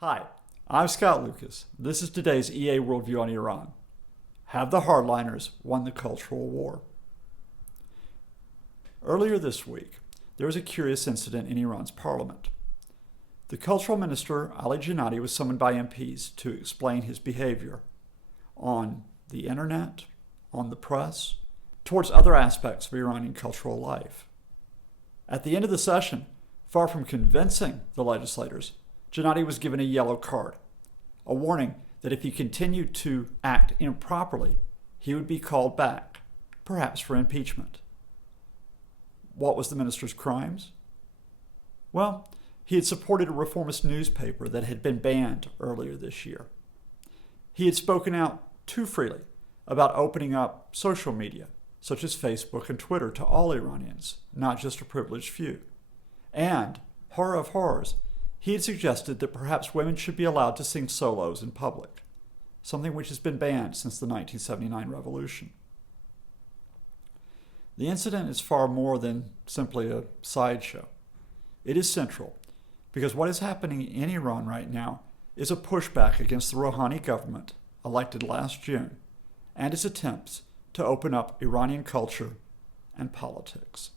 Hi, I'm Scott Lucas. This is today's EA Worldview on Iran. Have the Hardliners won the cultural war? Earlier this week, there was a curious incident in Iran's parliament. The cultural minister, Ali Jannati, was summoned by MPs to explain his behavior on the internet, on the press, towards other aspects of Iranian cultural life. At the end of the session, far from convincing the legislators, Jannati was given a yellow card, a warning that if he continued to act improperly, he would be called back, perhaps for impeachment. What was the minister's crimes? Well, he had supported a reformist newspaper that had been banned earlier this year. He had spoken out too freely about opening up social media, such as Facebook and Twitter, to all Iranians, not just a privileged few. And, horror of horrors, he had suggested that perhaps women should be allowed to sing solos in public, something which has been banned since the 1979 revolution. The incident is far more than simply a sideshow. It is central, because what is happening in Iran right now is a pushback against the Rouhani government, elected last June, and its attempts to open up Iranian culture and politics.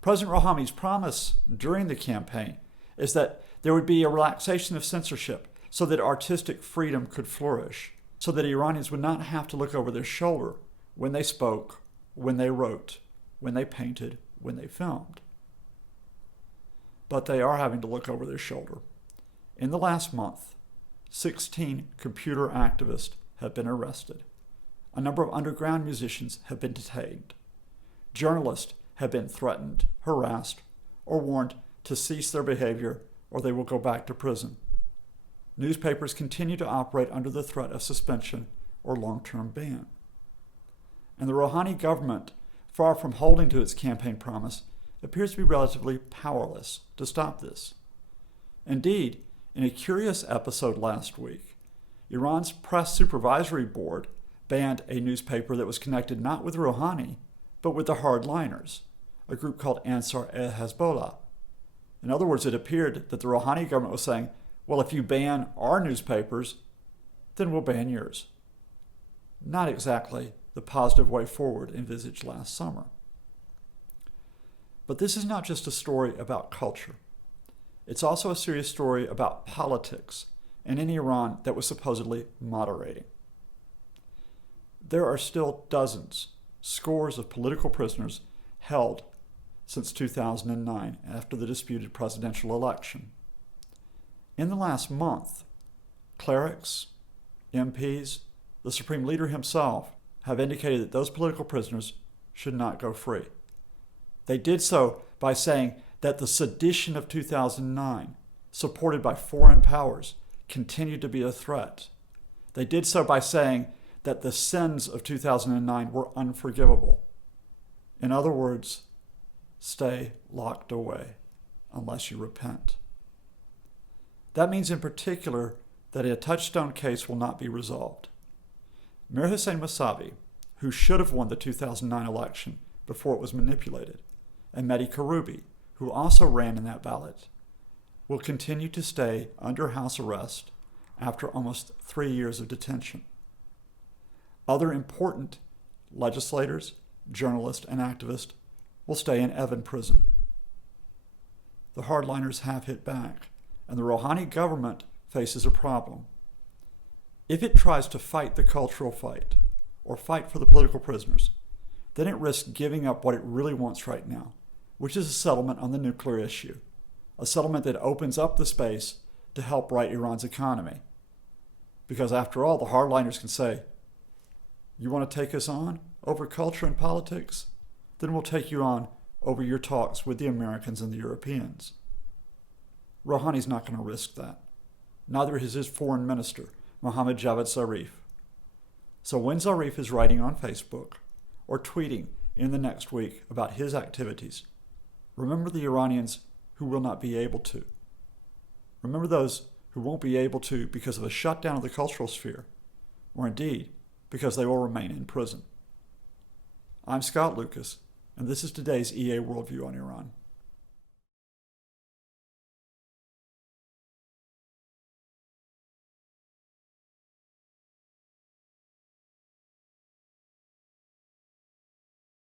President Rouhani's promise during the campaign is that there would be a relaxation of censorship so that artistic freedom could flourish, so that Iranians would not have to look over their shoulder when they spoke, when they wrote, when they painted, when they filmed. But they are having to look over their shoulder. In the last month, 16 computer activists have been arrested. A number of underground musicians have been detained. Journalists have been threatened, harassed, or warned to cease their behavior or they will go back to prison. Newspapers continue to operate under the threat of suspension or long-term ban. And the Rouhani government, far from holding to its campaign promise, appears to be relatively powerless to stop this. Indeed, in a curious episode last week, Iran's Press Supervisory Board banned a newspaper that was connected not with Rouhani, but with the Hardliners, a group called Ansar-e-Hezbollah. In other words, it appeared that the Rouhani government was saying, well, if you ban our newspapers, then we'll ban yours. Not exactly the positive way forward envisaged last summer. But this is not just a story about culture. It's also a serious story about politics and in Iran that was supposedly moderating. There are still dozens, scores of political prisoners held since 2009 after the disputed presidential election. In the last month, clerics, MPs, the Supreme Leader himself have indicated that those political prisoners should not go free. They did so by saying that the sedition of 2009, supported by foreign powers, continued to be a threat. They did so by saying that the sins of 2009 were unforgivable. In other words, stay locked away unless you repent. That means in particular that a touchstone case will not be resolved. Mir Hossein Mousavi, who should have won the 2009 election before it was manipulated, and Mehdi Karoubi, who also ran in that ballot, will continue to stay under house arrest after almost 3 years of detention. Other important legislators, journalists, and activists will stay in Evin prison. The Hardliners have hit back, and the Rouhani government faces a problem. If it tries to fight the cultural fight, or fight for the political prisoners, then it risks giving up what it really wants right now, which is a settlement on the nuclear issue, a settlement that opens up the space to help right Iran's economy. Because after all, the Hardliners can say, you want to take us on over culture and politics? Then we'll take you on over your talks with the Americans and the Europeans. Rouhani's not going to risk that. Neither is his foreign minister, Mohammad Javad Zarif. So when Zarif is writing on Facebook or tweeting in the next week about his activities, remember the Iranians who will not be able to. Remember those who won't be able to because of a shutdown of the cultural sphere, or indeed because they will remain in prison. I'm Scott Lucas, and this is today's EA Worldview on Iran.